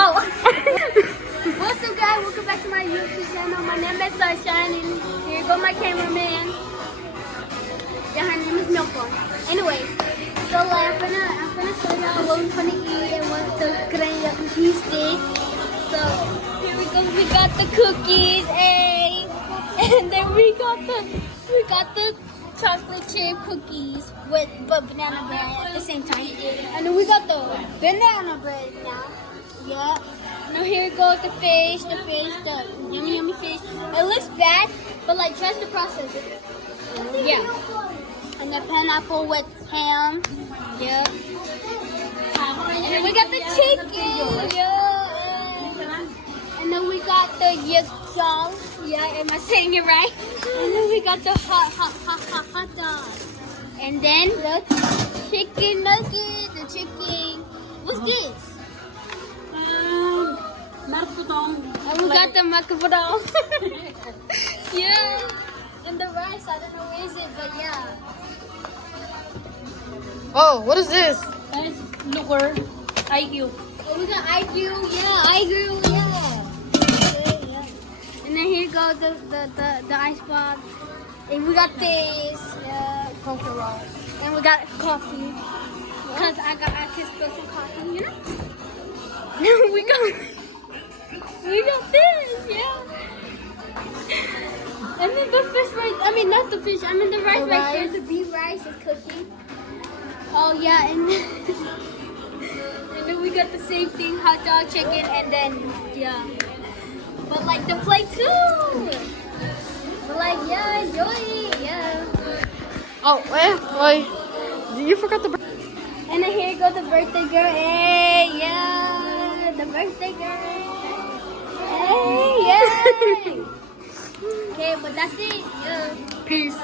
Oh. What's up, guys? Welcome back to my YouTube channel. My name is Sunshine, and here go my cameraman. Yeah, her name is Miyoko. Anyways, so I'm gonna show y'all what we're gonna eat and what the granola cookies did. So here we go. We got the cookies, hey, and then we got the chocolate chip cookies with banana bread at the same time, and then we got the banana bread now. Yeah. Now here goes the fish, the yummy fish. It looks bad, but like trust the process. Yeah. And the pineapple with ham. Yeah. And then we got the chicken. Yeah. And then we got the yukjong. Yeah, am I saying it right? And then we got the hot dog. And then the chicken nugget, the chicken. What's this? And we got the macaroni. Yeah. And the rice, I don't know where is it, but yeah. Oh, what is this? That's lure. IQ. Oh, we got IQ, yeah. Okay, yeah. And then here goes the ice box. And we got this, yeah, cocoa roll. And we got coffee. Cause I can spill some coffee, you know? we got this, yeah. And then the fish not the fish, the rice right there. The beef rice is cooking. Oh yeah, and then we got the same thing, hot dog, chicken, and then yeah. But like the plate too. But like yeah, enjoy it, yeah. Oh, boy. You forgot the. And then here goes the birthday girl. Hey, yeah, the birthday girl. Hey, yeah. Okay, but that's it. Yeah. Peace.